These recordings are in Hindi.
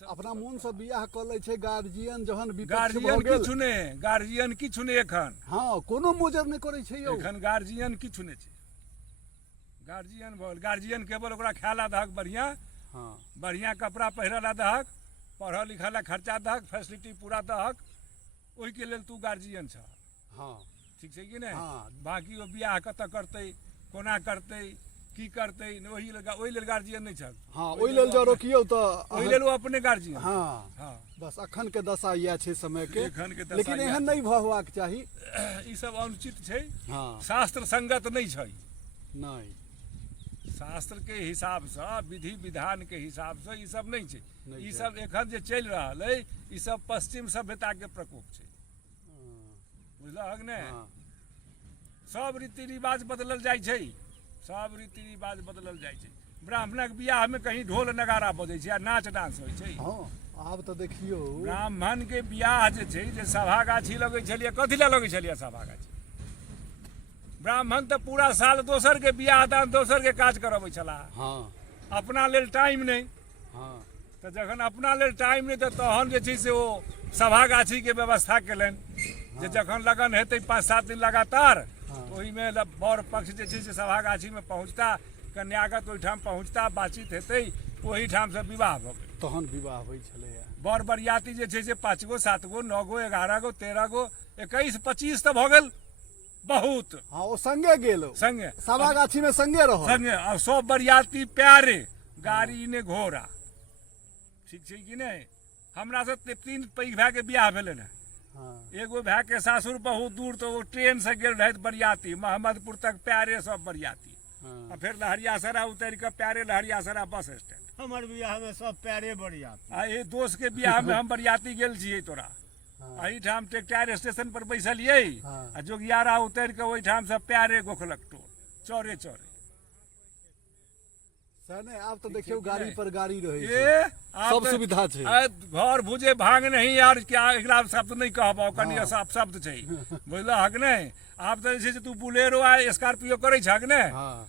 अपना मन से बियाह क लै छै गार्जियन जहन गार्जियन किछु ने गार्जियन किछु ने एखन हाँ कोनो मोजर नहीं करे छै यौ एखन गार्जियन किछु ने छै गार्जियन भल गार्जियन केवल ओकरा खायला दहक बढ़िया हाँ बढ़िया कपड़ा पहिरला दहक पढ़ल लिखला खर्चा दहक फैसिलिटी पूरा दहक ओहि के लेल तू गार्जियन छ हाँ ठीक छै कि नहीं हाँ। बाकी वो बियाह कत करतै कोना करतै की करतै ओहि लेल गार्जियन नहीं छ हाँ ओहि लेल जो रोकियो तो ओहि लेल वो अपने गार्जियन हाँ हाँ बस अखन के दशा यह छै समय के एखन के दशा लेकिन इएह एहन नहीं होबाक चाही ई सब अनुचित छै हाँ शास्त्र संगत नहीं छै नहीं शास्त्र के हिसाब से विधि विधान के हिसाब से ई सब नहीं छै नहीं ई छै। सब एखन जे चलि रहल है ई सब पश्चिम सभ्यता के प्रकोप छै बुझलहक ने हाँ सब रीति रिवाज बदलल जाइ छै सब रीति रिवाज बदलल जाइ छै ब्राह्मणक बियाह में कहीं ढोल नगारा बजै छै आ नाच डांस होइ छै हाँ आब तो देखियो ब्राह्मण के बियाह जे छै जे सभा गाछी लगै छलियै कथी लए लगै छलियै सभा गाछी ब्राह्मण तो पूरा साल दोसर के बियाह दान दोसर के काज करबै छलाह हाँ अपना लेल टाइम नहीं हाँ तो जखन अपना लेल टाइम नहीं तो तहन जे छै से ओ सभा गाछी के व्यवस्था केलनि जे जखन लगन हेतै 5-7 दिन लगातार हाँ। ओहि में बर पक्ष जे छै से सभा गाछी में पहुँचता कन्यागत ओहिठाम पहुँचता बातचीत हेतै ओहिठाम से विवाह भऽ गेल तहन विवाह होइ छलैया बर बरियाती जे छै से 5 गो 7 गो 9 गो 11 गो 13 गो 21 25 तऽ भऽ गेल बहुत हाँ वो संगे गेल संगे सभा गाछी में संगे रहो संगे और सब बरियाती प्यारे गाड़ी ने घोड़ा ठीक छै कि नहीं हमरा से 3 पैघ भाई के बियाह भेलै ने हाँ एगो भाई के सासुर बहुत दूर तो वो ट्रेन से गेल रहे बरियाती मोहम्मदपुर तक प्यारे सब बरियाती हाँ और फिर लहरियासरा उतर के प्यारे लहरियासरा बस स्टैंड हमर बियाह में सब प्यारे बढ़िया आ ये दोस्त के बियाह में हम बरियाती गेल छियै तोरा हाँ एहिठाम टेक्टायर स्टेशन पर बैसलियै हाँ। आ जोगियारा उतर के ओहिठाम से प्यारे गोखलक टोल चौरे चौरे सर नहीं आब तो देखियो गाड़ी पर गाड़ी रहे ये सब सुविधा छै घर भुजे भाग नहीं यार क्या अगला शब्द नहीं कहबो कनी हाँ। साफ शब्द छै बुझलहक नहीं आब तो जे छै तू बुलेरो आ स्कॉर्पियो करै छक ने हाँ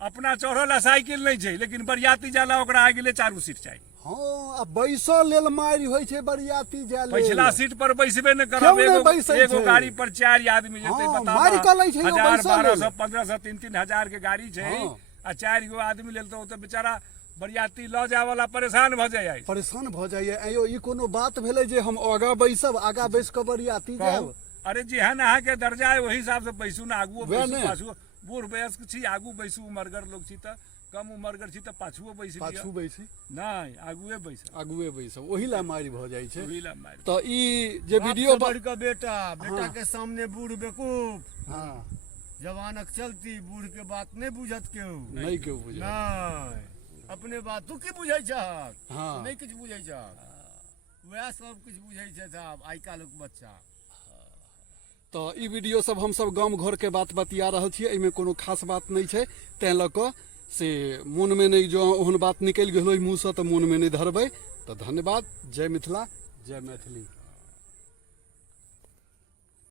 अपना चढ़ल साइकिल नहीं छै लेकिन बरियाती जाला ओकरा आगे ले 4 सीट चाहिए हाँ अब बैसो लेल मारि होइ छै बरियाती जाय लेल पिछला सीट पर बैसबे न करब क्यों नहीं बैसै एगो छै? गाड़ी पर 4 आदमी जेतै हाँ, बताबा मारि कऽ लै छै यौ, 1000 बैसल 1200 लेल। 1500 3-3 हजार के गाड़ी छै हाँ। आ 4 गो आदमी लेल तो बेचारा बरियाती ल जाय वाला परेशान भ जाय परेशान भ जाइए आयो ई कोनो बात भेलै जे हम आगा बैसब आगा बैस कऽ बरियाती जायब अरे जेहन अहाँ के दर्जा है वही हिसाब से बैसू ना आगू वएह बैसू ने। पाछू बूढ़ वयस्क छी आगू बैसू उमरगर लोग छी त कम उमरगर छी त पाछुओ बैस लिअ पाछू बैसी नहीं आगुए बैस आगुए बैसब ओही ला मारि भ जाइ छै ओही ला मारि तो ई जे वीडियो बढ़ के बेटा बेटा हाँ। के सामने बूढ़ बेकूफ हाँ जवानक चलती बूढ़ के बात नहीं बुझत केहू नहीं केओ बुझे नहीं अपने बात तू की बुझै छहक हाँ। तू नहीं कुछ बुझै छहक वह सब कुछ बुझै छै साहब आइ काल्हि बच्चा तो ई वीडियो सब हम सब गांव घर के बात बतिया रहल छियै एहिमे कोनो खास बात नहीं छै तैं लऽ कऽ से मोन में नहीं जो ओहन बात निकलि गेल मुँह से तो मोन में नहीं धरबै तो धन्यवाद जय मिथिला जय मैथिली